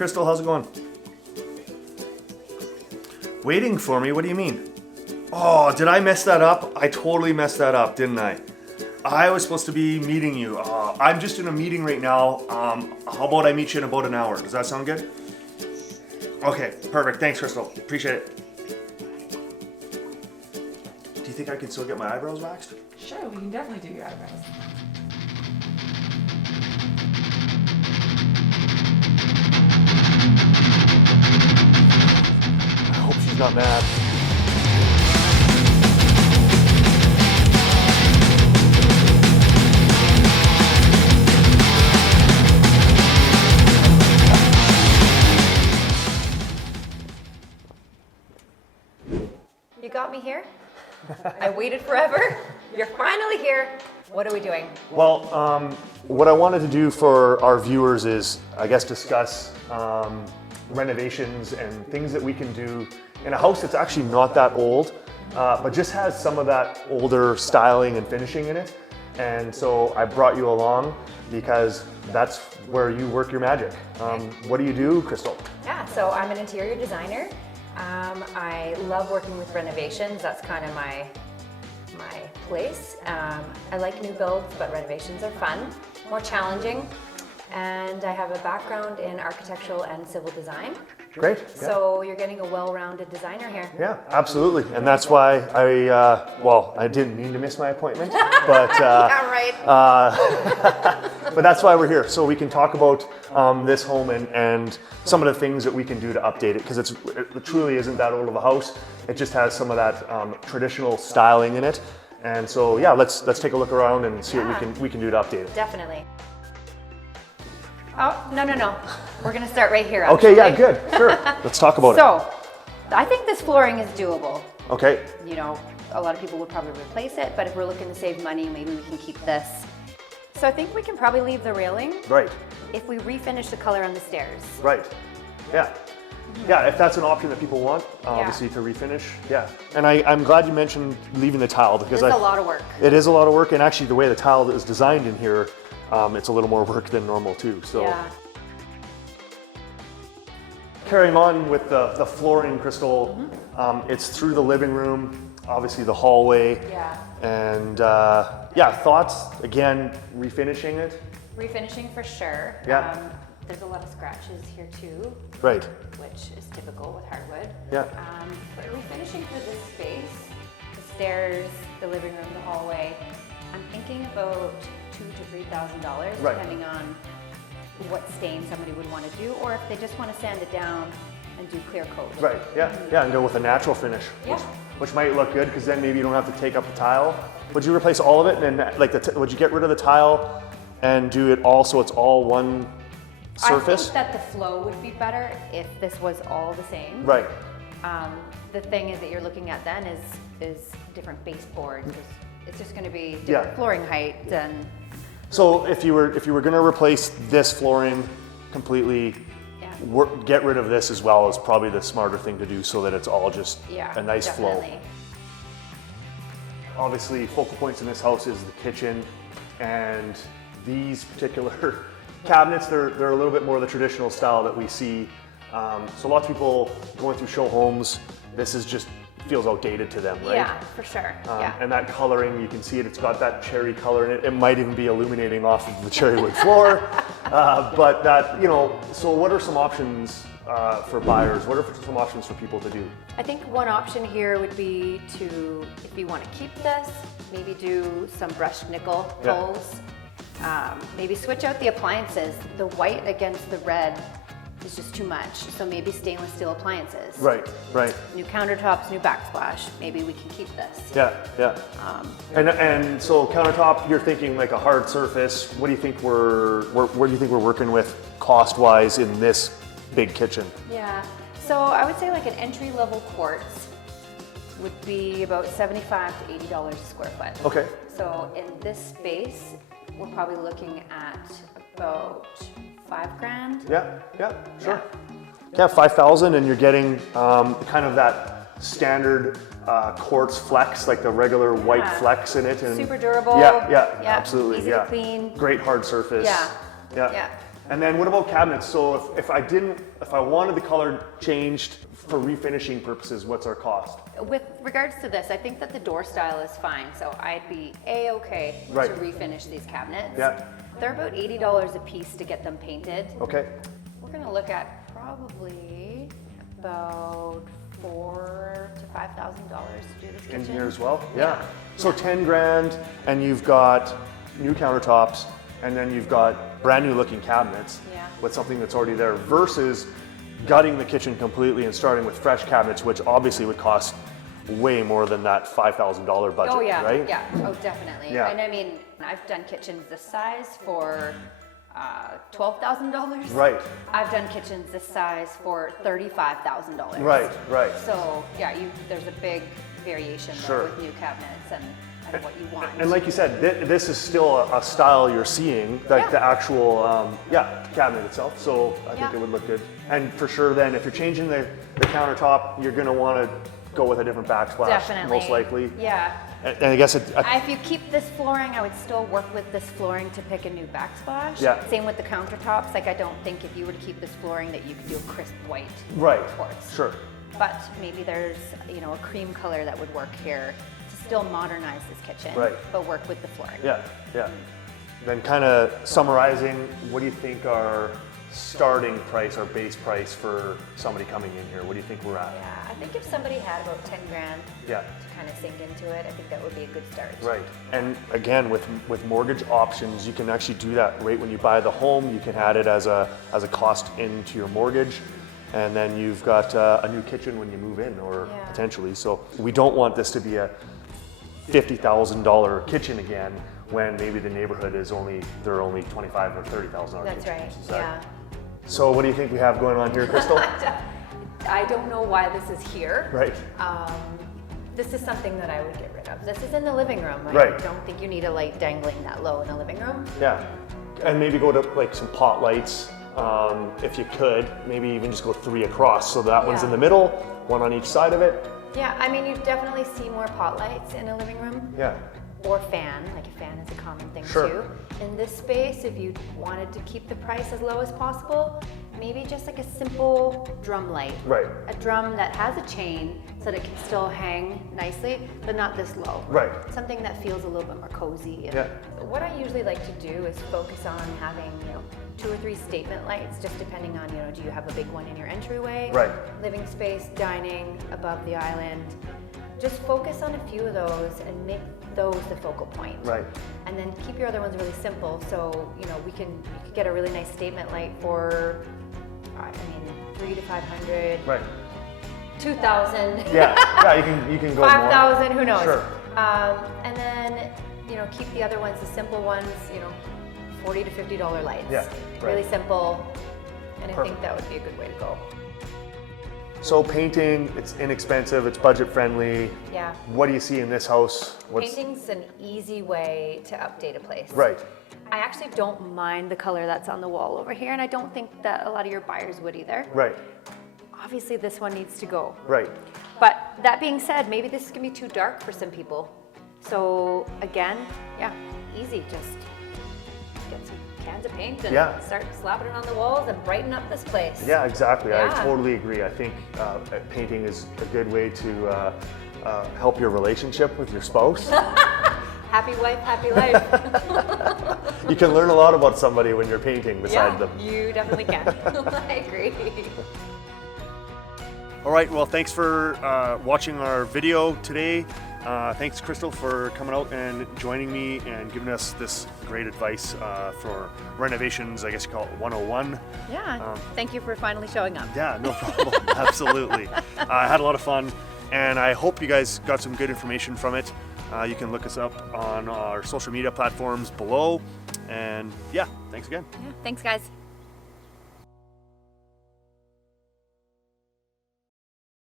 Chrystal, how's it going? Waiting for me? What do you mean? Oh, did I mess that up? I totally messed that up, didn't I? I was supposed to be meeting you. I'm just in a meeting right now. How about I meet you in about an hour? Does that sound good? Okay, perfect. Thanks, Chrystal. Appreciate it. Do you think I can still get my eyebrows waxed? Sure, we can definitely do your eyebrows. I hope she's not mad. You got me here? I waited forever. You're finally here. What are we doing? Well, what I wanted to do for our viewers is, I guess, discuss renovations and things that we can do in a house that's actually not that old, but just has some of that older styling and finishing in it. And so I brought you along because that's where you work your magic. What do you do, Chrystal? Yeah, so I'm an interior designer. I love working with renovations. That's kind of my place. I like new builds, but renovations are fun, more challenging. And I have a background in architectural and civil design. Great. Yeah. So you're getting a well-rounded designer here. Yeah, absolutely. And that's why I didn't mean to miss my appointment, but Yeah, right. but that's why we're here. So we can talk about this home and some of the things that we can do to update it, because it truly isn't that old of a house. It just has some of that traditional styling in it. And so yeah, let's take a look around and see what we can do to update it. Definitely. Oh, no. We're gonna start right here. Okay, yeah, actually. good, sure. Let's talk about it. So, I think this flooring is doable. Okay. You know, a lot of people would probably replace it, but if we're looking to save money, maybe we can keep this. So I think we can probably leave the railing. Right. If we refinish the color on the stairs. Right. Yeah. Yeah, if that's an option that people want, obviously to refinish. Yeah. And I'm glad you mentioned leaving the tile, because It's a lot of work. It is a lot of work, and actually the way the tile is designed in here, it's a little more work than normal too. So. Yeah. Carrying on with the flooring, Chrystal, it's through the living room, obviously the hallway. Yeah. And thoughts, again, refinishing it? Refinishing for sure. Yeah. There's a lot of scratches here too. Right. Which is typical with hardwood. Yeah. But refinishing for this space, the stairs, the living room, the hallway, I'm thinking about $2,000 to $3,000, Right. depending on what stain somebody would want to do, or if they just want to sand it down and do clear coat. Right, yeah, yeah, and go with a natural finish, Yeah. which might look good, because then maybe you don't have to take up the tile. Would you replace all of it, and then would you get rid of the tile and do it all so it's all one surface? I think that the flow would be better if this was all the same. Right. The thing is that you're looking at then is different baseboards. It's just going to be different Yeah. flooring height and. So if you were going to replace this flooring completely, Yeah. get rid of this as well is probably the smarter thing to do, so that it's all just a nice definitely. flow. Obviously, focal points in this house is the kitchen, and these particular cabinets, they're a little bit more the traditional style that we see. So lots of people going through show homes, this is just feels outdated to them, right? Yeah, for sure. Yeah. And that coloring, you can see it's got that cherry color in it. It might even be illuminating off of the cherry wood floor. But that, so what are some options for buyers? What are some options for people to do? I think one option here would be to, if you want to keep this, maybe do some brushed nickel pulls. Maybe switch out the appliances. The white against the red is just too much. So maybe stainless steel appliances. Right, right. New countertops, new backsplash. Maybe we can keep this. Yeah, yeah. And so countertop, you're thinking like a hard surface. What do you think where do you think we're working with cost-wise in this big kitchen? Yeah. So I would say like an entry-level quartz would be about $75 to $80 a square foot. Okay. So in this space, we're probably looking at about $5,000. Yeah, sure. Yeah, 5,000, and you're getting kind of that standard quartz flex, like the regular white flex in it. And super durable. Yeah, absolutely. Easy to clean. Great hard surface. Yeah. And then what about cabinets? So if I wanted the color changed for refinishing purposes, what's our cost? With regards to this, I think that the door style is fine, so I'd be A-okay Right. to refinish these cabinets. Yeah. They're about $80 a piece to get them painted. Okay. We're gonna look at probably about $4,000 to $5,000 to do this In kitchen. here as well? Yeah. So 10 grand, and you've got new countertops, and then you've got brand new looking cabinets Yeah. with something that's already there versus gutting the kitchen completely and starting with fresh cabinets, which obviously would cost way more than that $5,000 budget, Oh yeah, right? yeah, oh definitely. Yeah. And I mean, I've done kitchens this size for $12,000. Right. I've done kitchens this size for $35,000. Right, right. So yeah, there's a big variation there Sure. with new cabinets and what you want. And like you said, this is still a style you're seeing, like Yeah. the actual cabinet itself. So I think Yeah. it would look good. And for sure, then if you're changing the countertop, you're going to want to go with a different backsplash, Definitely. most likely. Yeah. And I guess If you keep this flooring, I would still work with this flooring to pick a new backsplash. Yeah. Same with the countertops. Like I don't think if you were to keep this flooring that you could do a crisp white right, quartz. sure. But maybe there's, a cream color that would work here to still modernize this kitchen, Right. but work with the flooring. Yeah, yeah. Then kind of summarizing, what do you think our starting price, our base price for somebody coming in here? What do you think we're at? Yeah, I think if somebody had about 10 grand Yeah. to kind of sink into it, I think that would be a good start. Right. And again, with mortgage options, you can actually do that right when you buy the home. You can add it as a cost into your mortgage, and then you've got a new kitchen when you move in, or Yeah. potentially. So we don't want this to be a $50,000 kitchen again when maybe the neighborhood is only $25,000 or $30,000 That's kitchens. right. Is that- Yeah. So what do you think we have going on here, Chrystal? I don't know why this is here. Right. This is something that I would get rid of. This is in the living room. I Right. don't think you need a light dangling that low in the living room. Yeah. And maybe go to like some pot lights, if you could. Maybe even just go 3 across. So that one's Yeah. in the middle, one on each side of it. Yeah, I mean, you definitely see more pot lights in a living room. Yeah. Or fan, like a fan is a common thing Sure. too. In this space, if you wanted to keep the price as low as possible, maybe just like a simple drum light. Right. A drum that has a chain so that it can still hang nicely, but not this low. Right. Something that feels a little bit more cozy. And Yeah. what I usually like to do is focus on having, 2 or 3 statement lights, just depending on, do you have a big one in your entryway? Right. Living space, dining, above the island. Just focus on a few of those and make those the focal point. Right. And then keep your other ones really simple. So, you could get a really nice statement light for, $300 to $500, Right. $2,000. Yeah. You can go more. 5,000, who knows? Sure. And then, keep the other ones, the simple ones, $40 to $50 lights. Yeah, Really right. simple. And I Perfect. think that would be a good way to go. So painting, it's inexpensive, it's budget friendly. Yeah. What do you see in this house? Painting's an easy way to update a place. Right. I actually don't mind the color that's on the wall over here, and I don't think that a lot of your buyers would either. Right. Obviously, this one needs to go. Right. But that being said, maybe this is gonna be too dark for some people. So again, yeah, easy. Just get some cans of paint and Yeah. start slapping it on the walls and brighten up this place. Yeah, exactly. Yeah. I totally agree. I think painting is a good way to help your relationship with your spouse. Happy wife, happy life. You can learn a lot about somebody when you're painting beside them. You definitely can. I agree. All right, well, thanks for watching our video today. Thanks, Chrystal, for coming out and joining me and giving us this great advice for renovations, I guess you call it 101. Yeah, thank you for finally showing up. Yeah, no problem. Absolutely. I had a lot of fun, and I hope you guys got some good information from it. You can look us up on our social media platforms below. And yeah, thanks again. Yeah, thanks, guys.